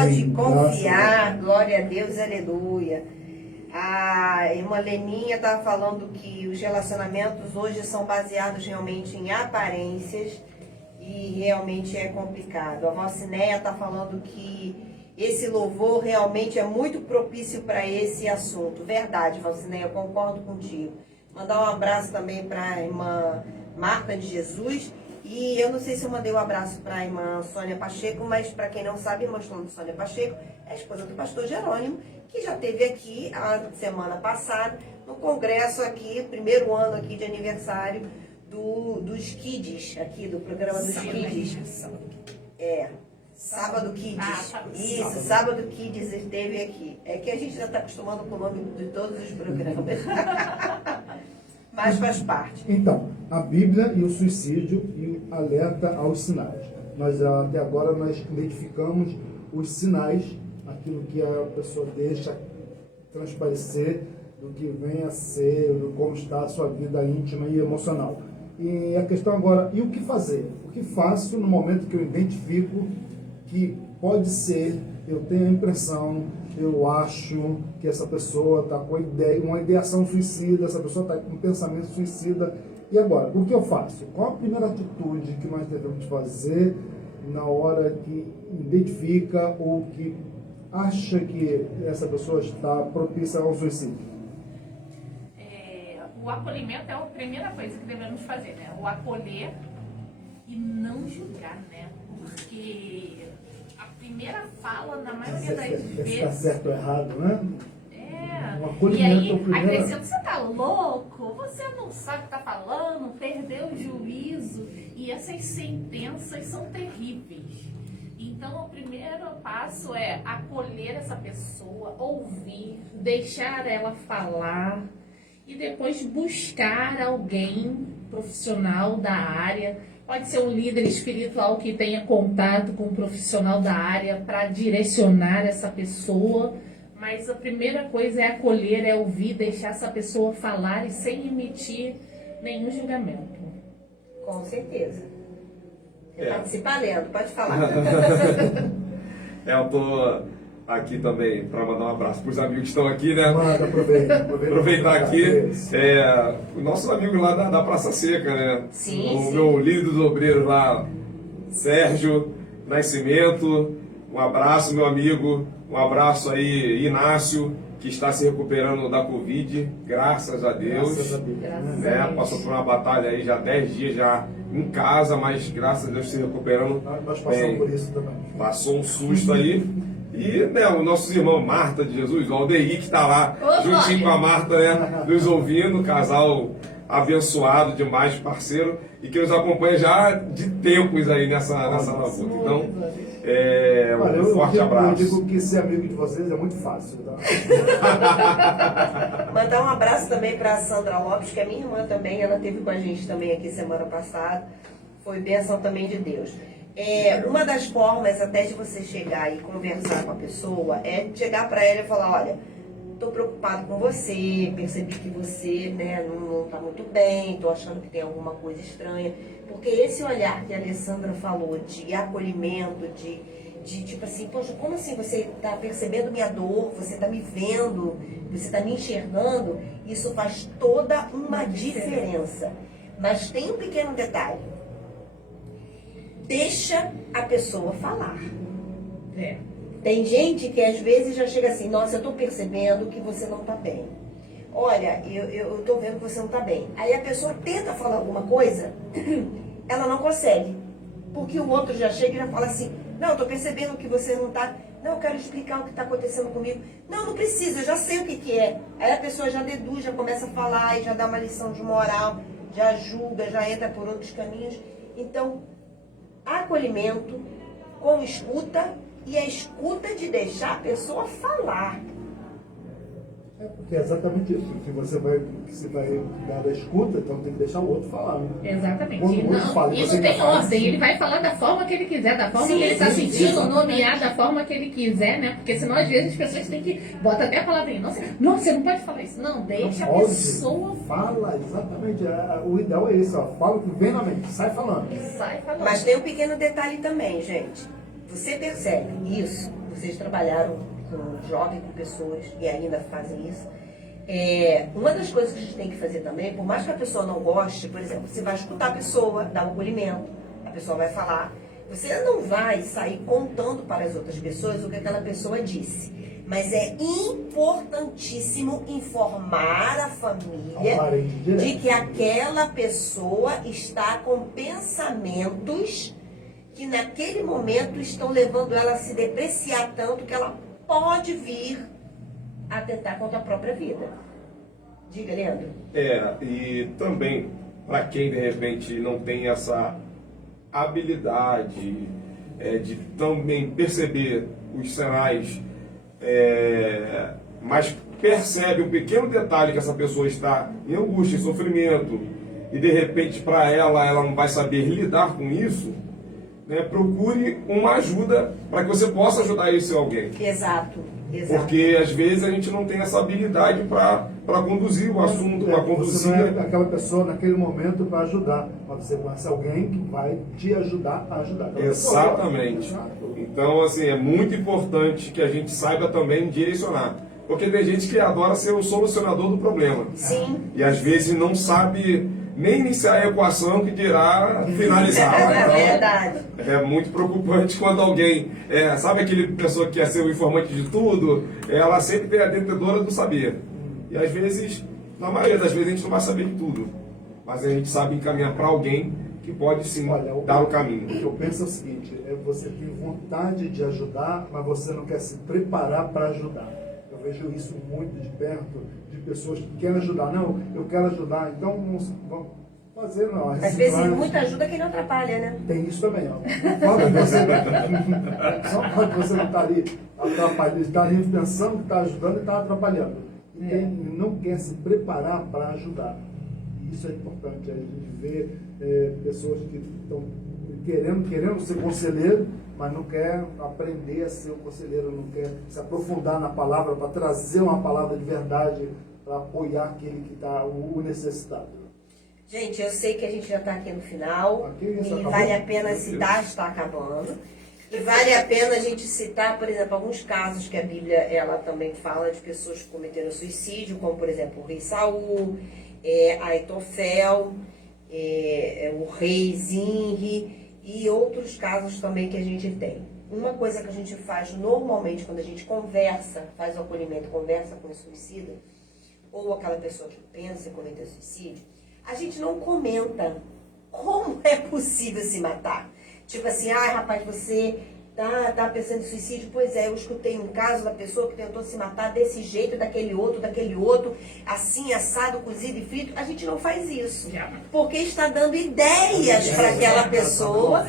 Pode Amém. confiar, glória a Deus, aleluia. A irmã Leninha estava falando que os relacionamentos hoje são baseados realmente em aparências e realmente é complicado. A Valcineia está falando que esse louvor realmente é muito propício para esse assunto. Verdade, Valcineia, eu concordo contigo. Mandar um abraço também para a irmã Marta de Jesus. E eu não sei se eu mandei um abraço para a irmã Sônia Pacheco, mas para quem não sabe, a irmã Sônia Pacheco é a esposa do pastor Jerônimo, que já esteve aqui a semana passada, no congresso aqui, primeiro ano aqui de aniversário dos Kids, aqui do programa dos Kids. Sábado Kids. Isso, Sábado Kids esteve aqui. É que a gente já está acostumando com o nome de todos os programas. Mas faz parte. Então, a Bíblia e o suicídio e o alerta aos sinais. Nós até agora nós identificamos os sinais, aquilo que a pessoa deixa transparecer do que vem a ser, do como está a sua vida íntima e emocional. E a questão agora, e o que fazer? O que faço no momento que eu identifico que pode ser, eu tenho a impressão, eu acho que essa pessoa está com uma ideação suicida, essa pessoa está com um pensamento suicida. E agora, o que eu faço? Qual a primeira atitude que nós devemos fazer na hora que identifica ou que acha que essa pessoa está propícia ao suicídio? O acolhimento é a primeira coisa que devemos fazer, né? O acolher e não julgar, né? Porque a primeira fala, na maioria das vezes... Está certo ou errado, né? É. O acolhimento E aí, é o primeiro... acrescenta, você tá louco? Você não sabe o que tá falando? Perdeu o juízo. E essas sentenças são terríveis. Então, o primeiro passo é acolher essa pessoa, ouvir, deixar ela falar e depois buscar alguém profissional da área. Pode ser um líder espiritual que tenha contato com um profissional da área para direcionar essa pessoa. Mas a primeira coisa é acolher, é ouvir, deixar essa pessoa falar e sem emitir nenhum julgamento. Com certeza. Participa, Leandro, pode falar. Eu tô aqui também para mandar um abraço para os amigos que estão aqui, né? Manda, aproveita. Aproveitar aqui, o nosso amigo lá da Praça Seca, né? Sim, o sim. meu líder dos obreiros lá, Sérgio Nascimento, um abraço, meu amigo, um abraço aí, Inácio, que está se recuperando da Covid, graças a Deus. Graças a Deus. Né? Passou por uma batalha aí já 10 dias já em casa, mas graças a Deus se recuperando. Nós passamos bem. por isso também. Passou um susto aí. E né, o nosso irmão Marta de Jesus, o Aldeir, que está lá juntinho com a Marta, né, nos ouvindo, casal abençoado demais, parceiro, e que nos acompanha já de tempos aí nessa labuta. Então, Olha, um forte abraço. Eu digo que ser amigo de vocês é muito fácil. Tá? Mandar um abraço também para a Sandra Lopes, que é minha irmã também, ela esteve com a gente também aqui semana passada. Foi bênção também de Deus. Uma das formas até de você chegar e conversar com a pessoa é chegar para ela e falar, olha, estou preocupado com você, percebi que você, né, não está muito bem, estou achando que tem alguma coisa estranha. Porque esse olhar que a Alessandra falou de acolhimento, de tipo assim, poxa, como assim você está percebendo minha dor, você está me vendo, você está me enxergando, isso faz toda uma diferença. Mas tem um pequeno detalhe. Deixa a pessoa falar. Tem gente que às vezes já chega assim, nossa, eu estou percebendo que você não está bem. Olha, eu estou vendo que você não está bem. Aí a pessoa tenta falar alguma coisa, ela não consegue. Porque o outro já chega e já fala assim, não, eu estou percebendo que você não está... Não, eu quero explicar o que está acontecendo comigo. Não, não precisa, eu já sei o que é. Aí a pessoa já deduz, já começa a falar e já dá uma lição de moral, já julga, já entra por outros caminhos. Então, acolhimento com escuta e a escuta de deixar a pessoa falar. Porque é exatamente isso. Se você vai dar a escuta, então tem que deixar o outro falar. Né? Exatamente. Quando o outro fala, E você não tem já fala ordem, assim. ele vai falar da forma que ele quiser, da forma Sim, que ele está sim, sentindo, exatamente. nomear da forma que ele quiser, né? Porque senão às vezes as pessoas têm que... Bota até a palavrinha, nossa, você não pode falar isso. Não, deixa Não a pode. pessoa Fala, exatamente. O ideal é isso, ó. Fala o que vem na mente, sai falando. sai falando. Mas tem um pequeno detalhe também, gente. Você percebe isso, vocês trabalharam com jovens, com pessoas, e ainda fazem isso. Uma das coisas que a gente tem que fazer também, por mais que a pessoa não goste, por exemplo, você vai escutar a pessoa, dar um acolhimento, a pessoa vai falar. Você não vai sair contando para as outras pessoas o que aquela pessoa disse. Mas é importantíssimo informar a família de que aquela pessoa está com pensamentos que naquele momento estão levando ela a se depreciar tanto que ela pode vir a atentar contra a própria vida. Diga, Leandro. E também, para quem de repente não tem essa habilidade de também perceber os sinais, mas percebe um pequeno detalhe que essa pessoa está em angústia, em sofrimento, e de repente para ela não vai saber lidar com isso, né, procure uma ajuda para que você possa ajudar esse alguém. Exato. Porque às vezes a gente não tem essa habilidade para conduzir o assunto, para conduzir. Você não é aquela pessoa naquele momento para ajudar, mas você vai ser alguém que vai te ajudar a ajudar. Exatamente. Então, assim, é muito importante que a gente saiba também direcionar. Porque tem gente que adora ser o solucionador do problema. Sim. E às vezes não sabe nem iniciar a equação que dirá finalizar. É Então, verdade. é muito preocupante quando alguém, sabe aquele pessoa que quer ser o informante de tudo, ela sempre é a detentadora do saber. E às vezes, na maioria das vezes, a gente não vai saber de tudo. Mas a gente sabe encaminhar para alguém que pode sim dar o caminho. O que eu penso é o seguinte, você tem vontade de ajudar, mas você não quer se preparar para ajudar. Eu vejo isso muito de perto, de pessoas que querem ajudar. Não, eu quero ajudar, então vamos fazer uma Às vezes muita ajuda que não atrapalha, né? Tem isso também, ó. Só pode você não estar ali atrapalhando, estar ali pensando que está ajudando e está atrapalhando. E não quer se preparar para ajudar. E isso é importante. A gente vê pessoas que estão querendo ser conselheiro, mas não quer aprender a ser um conselheiro, não quer se aprofundar na palavra para trazer uma palavra de verdade para apoiar aquele que está o necessitado. Gente, eu sei que a gente já está aqui no final e acabou? vale a pena citar, está acabando. E vale a pena a gente citar, por exemplo, alguns casos que a Bíblia ela também fala de pessoas que cometeram suicídio, como por exemplo o rei Saul, Aitofel, o rei Zinri e outros casos também que a gente tem. Uma coisa que a gente faz normalmente quando a gente conversa, faz o acolhimento, conversa com o suicida, ou aquela pessoa que pensa em cometer suicídio, a gente não comenta como é possível se matar. Tipo assim, rapaz, você tá pensando em suicídio? Pois é, eu escutei um caso da pessoa que tentou se matar desse jeito, daquele outro, assim, assado, cozido e frito. A gente não faz isso. Porque está dando ideias para aquela pessoa.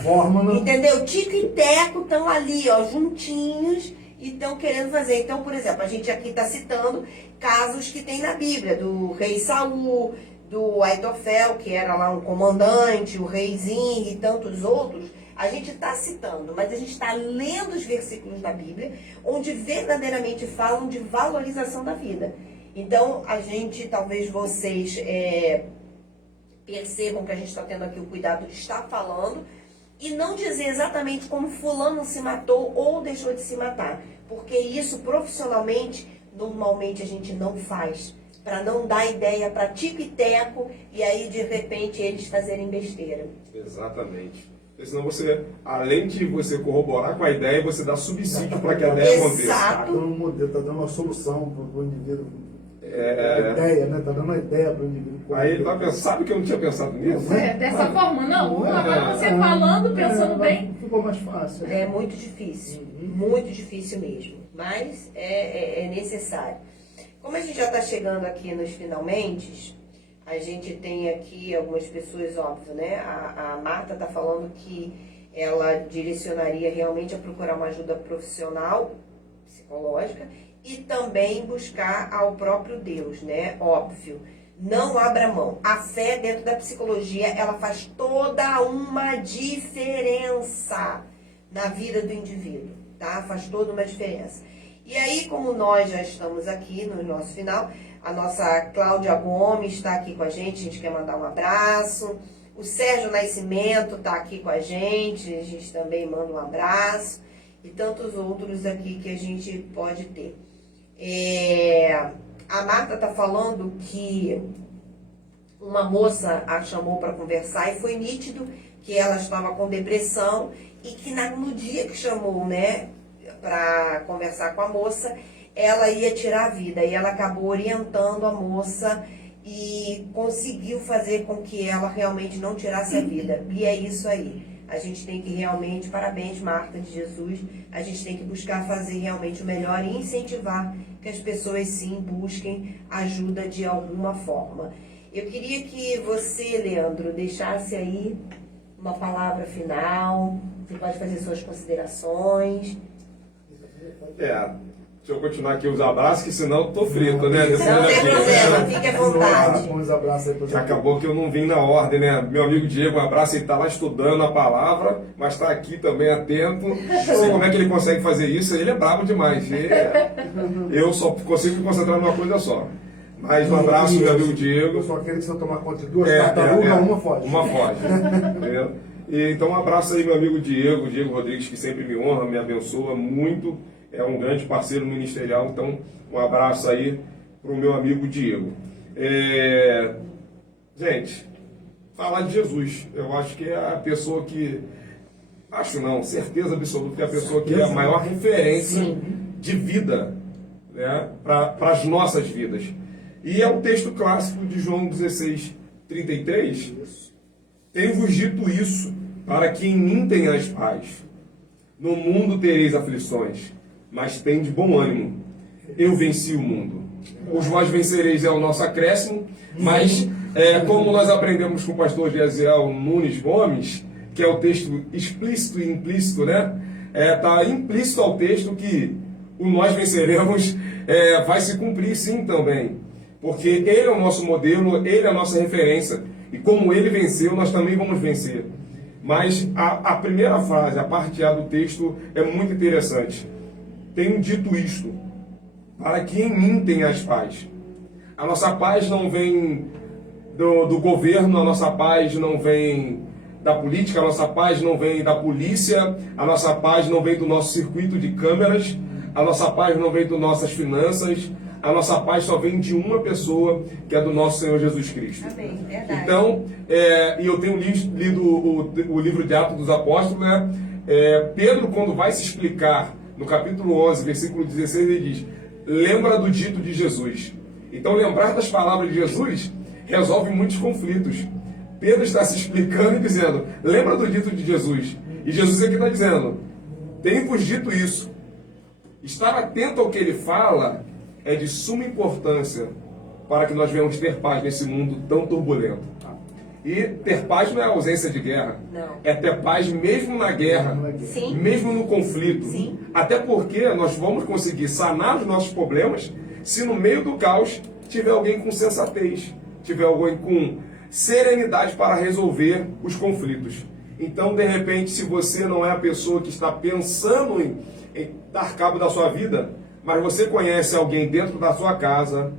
Entendeu? Tico e Teco estão ali, ó, juntinhos e estão querendo fazer. Então, por exemplo, a gente aqui está citando casos que tem na Bíblia, do rei Saul, do Aitofel, que era lá um comandante, o reizinho e tantos outros. A gente está citando, mas a gente está lendo os versículos da Bíblia, onde verdadeiramente falam de valorização da vida. Então, a gente, talvez vocês percebam que a gente está tendo aqui o cuidado de estar falando e não dizer exatamente como fulano se matou ou deixou de se matar. Porque isso, profissionalmente, normalmente a gente não faz. Para não dar ideia para tico e teco e aí, de repente, eles fazerem besteira. Exatamente. Porque senão você, além de você corroborar com a ideia, você dá subsídio para que a ideia aconteça. Está dando um modelo, está dando uma solução para o indivíduo. Ideia, né? Está dando uma ideia para o indivíduo. Aí ele vai pensar, sabe que eu não tinha pensado nisso? Dessa forma, não. Agora você falando, pensando bem. Ficou mais fácil. É muito difícil. Muito difícil mesmo. Mas é necessário. Como a gente já está chegando aqui nos finalmente, a gente tem aqui algumas pessoas, óbvio, né? A Marta está falando que ela direcionaria realmente a procurar uma ajuda profissional, psicológica, e também buscar ao próprio Deus, né? Óbvio. Não abra mão. A fé dentro da psicologia, ela faz toda uma diferença na vida do indivíduo, tá? Faz toda uma diferença. E aí, como nós já estamos aqui no nosso final, a nossa Cláudia Gomes está aqui com a gente quer mandar um abraço. O Sérgio Nascimento está aqui com a gente também manda um abraço. e tantos outros aqui que a gente pode ter. A Marta está falando que uma moça a chamou para conversar e foi nítido que ela estava com depressão e que no dia que chamou, né, para conversar com a moça, ela ia tirar a vida, e ela acabou orientando a moça e conseguiu fazer com que ela realmente não tirasse a vida. E é isso aí. A gente tem que realmente, parabéns, Marta de Jesus, a gente tem que buscar fazer realmente o melhor e incentivar que as pessoas sim busquem ajuda de alguma forma. Eu queria que você, Leandro, deixasse aí uma palavra final, você pode fazer suas considerações. Deixa eu continuar aqui os abraços, que senão eu tô frito, né? Não tem problema, fique à vontade. Põe os abraços aí pra Já acabou que eu não vim na ordem, né? Meu amigo Diego, um abraço, ele tá lá estudando a palavra, mas tá aqui também atento. Não sei como é que ele consegue fazer isso, ele é brabo demais. Eu só consigo me concentrar numa coisa só. Mas um abraço, meu amigo Diego. Eu só quero que você tomar conta de duas tartarugas, uma foge. Uma foge. Entendeu? E, então um abraço aí, meu amigo Diego Rodrigues, que sempre me honra, me abençoa muito. É um grande parceiro ministerial, então um abraço aí para o meu amigo Diego. Gente, falar de Jesus, eu acho que é a pessoa que, certeza absoluta que é a pessoa que é a maior referência de vida, né, para as nossas vidas. E é o texto clássico de João 16:33, tenho-vos dito isso, para que em mim tenhais paz. No mundo tereis aflições, mas tende bom ânimo. Eu venci o mundo. Os vós vencereis é o nosso acréscimo, mas como nós aprendemos com o pastor Gesiel Nunes Gomes, que é o texto explícito e implícito, né? Está implícito ao texto que o nós venceremos vai se cumprir sim também. Porque ele é o nosso modelo, ele é a nossa referência. E como ele venceu, nós também vamos vencer. Mas a primeira frase, a parte A do texto, é muito interessante. Tenho dito isto, para que em mim tenhas paz. A nossa paz não vem do governo, a nossa paz não vem da política, a nossa paz não vem da polícia, a nossa paz não vem do nosso circuito de câmeras, a nossa paz não vem das nossas finanças, a nossa paz só vem de uma pessoa, que é do nosso Senhor Jesus Cristo. Amém, verdade. Então, e eu tenho lido o livro de Atos dos Apóstolos, né? Pedro, quando vai se explicar, no capítulo 11, versículo 16, ele diz, lembra do dito de Jesus. Então, lembrar das palavras de Jesus resolve muitos conflitos. Pedro está se explicando e dizendo, lembra do dito de Jesus. E Jesus aqui está dizendo, tenho-vos dito isso. Estar atento ao que ele fala é de suma importância para que nós venhamos ter paz nesse mundo tão turbulento. E ter paz não é ausência de guerra. Não. É ter paz mesmo na guerra, Sim. mesmo no conflito. Sim. Até porque nós vamos conseguir sanar os nossos problemas se no meio do caos tiver alguém com sensatez, tiver alguém com serenidade para resolver os conflitos. Então, de repente, se você não é a pessoa que está pensando em dar cabo da sua vida, mas você conhece alguém dentro da sua casa,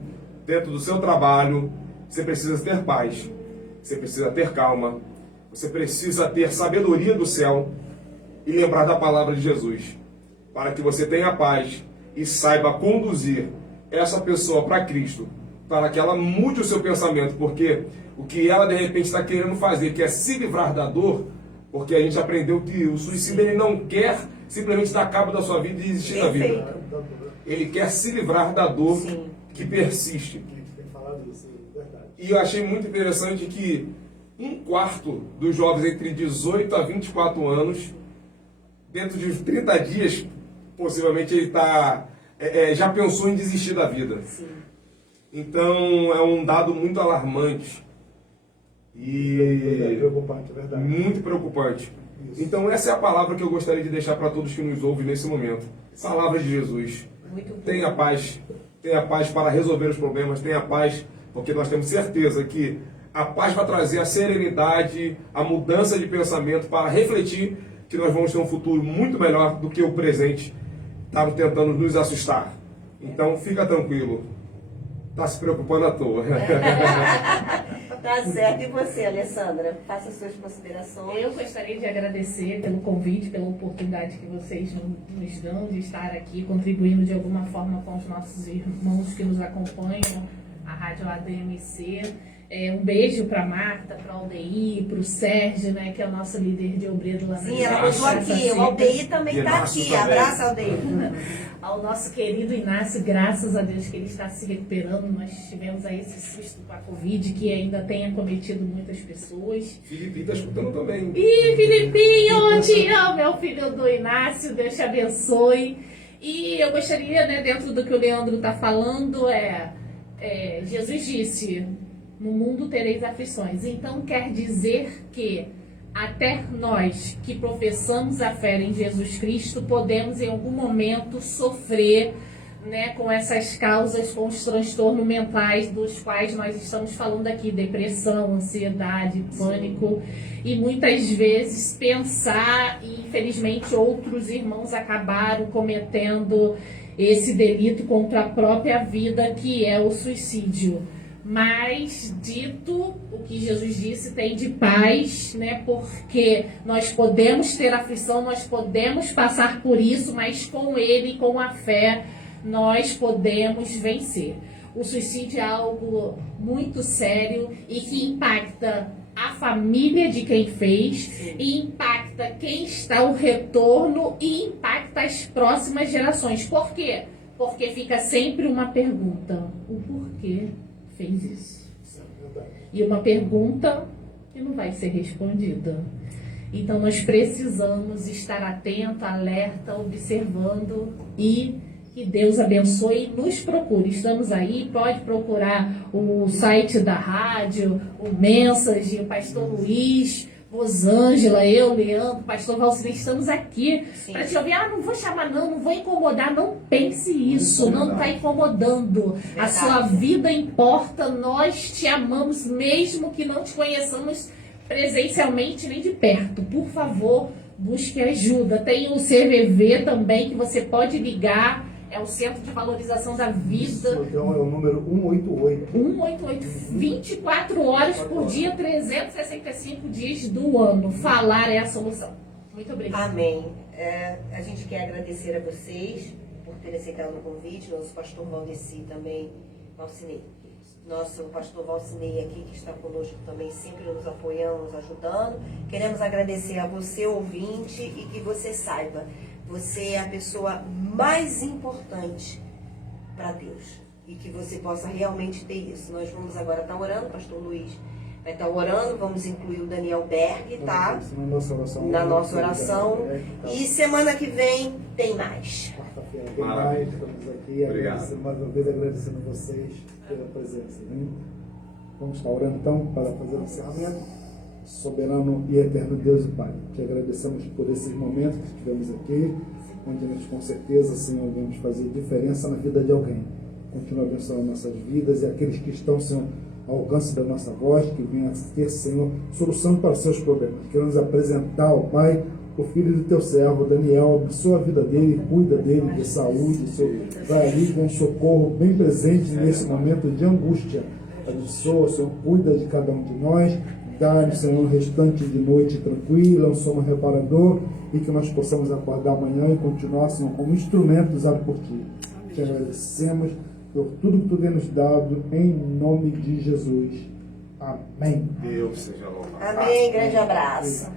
dentro do seu trabalho, você precisa ter paz. Você precisa ter calma, você precisa ter sabedoria do céu e lembrar da palavra de Jesus, para que você tenha paz e saiba conduzir essa pessoa para Cristo, para que ela mude o seu pensamento, porque o que ela de repente está querendo fazer, que é se livrar da dor, porque a gente aprendeu que o suicídio ele não quer simplesmente dar cabo da sua vida e desistir da vida. Ele quer se livrar da dor Sim. que persiste. E eu achei muito interessante que 1/4 dos jovens entre 18 a 24 anos, dentro de 30 dias, possivelmente ele já pensou em desistir da vida. Sim. Então é um dado muito alarmante e Preocupante, é verdade. muito preocupante. Isso. Então essa é a palavra que eu gostaria de deixar para todos que nos ouvem nesse momento. Palavra de Jesus. Muito bom. Tenha paz para resolver os problemas, tenha paz, porque nós temos certeza que a paz vai trazer a serenidade, a mudança de pensamento para refletir que nós vamos ter um futuro muito melhor do que o presente está tentando nos assustar. Então fica tranquilo, está se preocupando à toa. Tá certo. E você, Alessandra? Faça suas considerações. Eu gostaria de agradecer pelo convite, pela oportunidade que vocês nos dão de estar aqui, contribuindo de alguma forma com os nossos irmãos que nos acompanham, a Rádio ADMC. Um beijo para Marta, para o Aldeir, para o Sérgio, né, que é o nosso líder de obreiro lá na Sim, ela mandou aqui. O Aldeir também está aqui. Também. Abraço, Aldeir. Ao nosso querido Inácio, graças a Deus que ele está se recuperando. Nós tivemos aí esse susto com a Covid, que ainda tem acometido muitas pessoas. Filipinho tá escutando também. Ih, Filipinho, eu te amo, meu filho do Inácio, Deus te abençoe. E eu gostaria, né, dentro do que o Leandro está falando, Jesus disse, no mundo tereis aflições. Então quer dizer que até nós que professamos a fé em Jesus Cristo podemos em algum momento sofrer, né, com essas causas, com os transtornos mentais dos quais nós estamos falando aqui, depressão, ansiedade, pânico, e muitas vezes pensar, e infelizmente outros irmãos acabaram cometendo esse delito contra a própria vida, que é o suicídio. Mas, dito o que Jesus disse, tem de paz, né? Porque nós podemos ter aflição, nós podemos passar por isso, mas com Ele, com a fé, nós podemos vencer. O suicídio é algo muito sério e que impacta a família de quem fez, e impacta quem está ao retorno e impacta as próximas gerações. Por quê? Porque fica sempre uma pergunta: o porquê fez isso? E uma pergunta que não vai ser respondida. Então nós precisamos estar atento, alerta, observando, e que Deus abençoe e nos procure. Estamos aí, pode procurar o site da rádio, o Mensage, o pastor Luiz, Rosângela, eu, Leandro, pastor Valcinei, estamos aqui para te ouvir. Não vou chamar não vou incomodar, não pense isso, não está incomodando. Verdade. A sua vida importa, nós te amamos, mesmo que não te conheçamos presencialmente nem de perto. Por favor, busque ajuda. Tem o CVV também, que você pode ligar, é o Centro de Valorização da Vida. Então é o número 188. 188, 24 horas por dia, 365 dias do ano. Falar é a solução. Muito obrigada. Amém. A gente quer agradecer a vocês por terem aceitado o convite, nosso pastor Valdeci também, Valcinei. Nosso pastor Valcinei aqui, que está conosco também, sempre nos apoiando, nos ajudando. Queremos agradecer a você, ouvinte, e que você saiba, você é a pessoa mais importante para Deus. E que você possa realmente ter isso. Nós vamos agora estar orando, pastor Luiz vai estar orando, vamos incluir o Daniel Berg, tá? Na nossa oração. E semana que vem tem mais. Quarta-feira tem mais, estamos aqui. Obrigado. Mais uma vez agradecendo a vocês pela presença. Né? Vamos estar orando então para fazer o encerramento. Soberano e eterno Deus e Pai, te agradecemos por esses momentos que tivemos aqui, onde nós com certeza, Senhor, vamos fazer diferença na vida de alguém. Continua abençoando nossas vidas e aqueles que estão, Senhor, ao alcance da nossa voz, que venham a ter, Senhor, solução para os seus problemas. Queremos apresentar ao Pai o filho do teu servo, Daniel, abençoa a vida dele, cuida dele de saúde, Senhor, vai ali com um socorro bem presente nesse momento de angústia. Abençoa, Senhor, cuida de cada um de nós, dá-nos, Senhor, um restante de noite tranquila, um sono reparador, e que nós possamos acordar amanhã e continuar, Senhor, como instrumento usado por Ti. Te agradecemos por tudo que Tu tem nos dado, em nome de Jesus. Amém. Deus seja louvado. Amém. Grande abraço.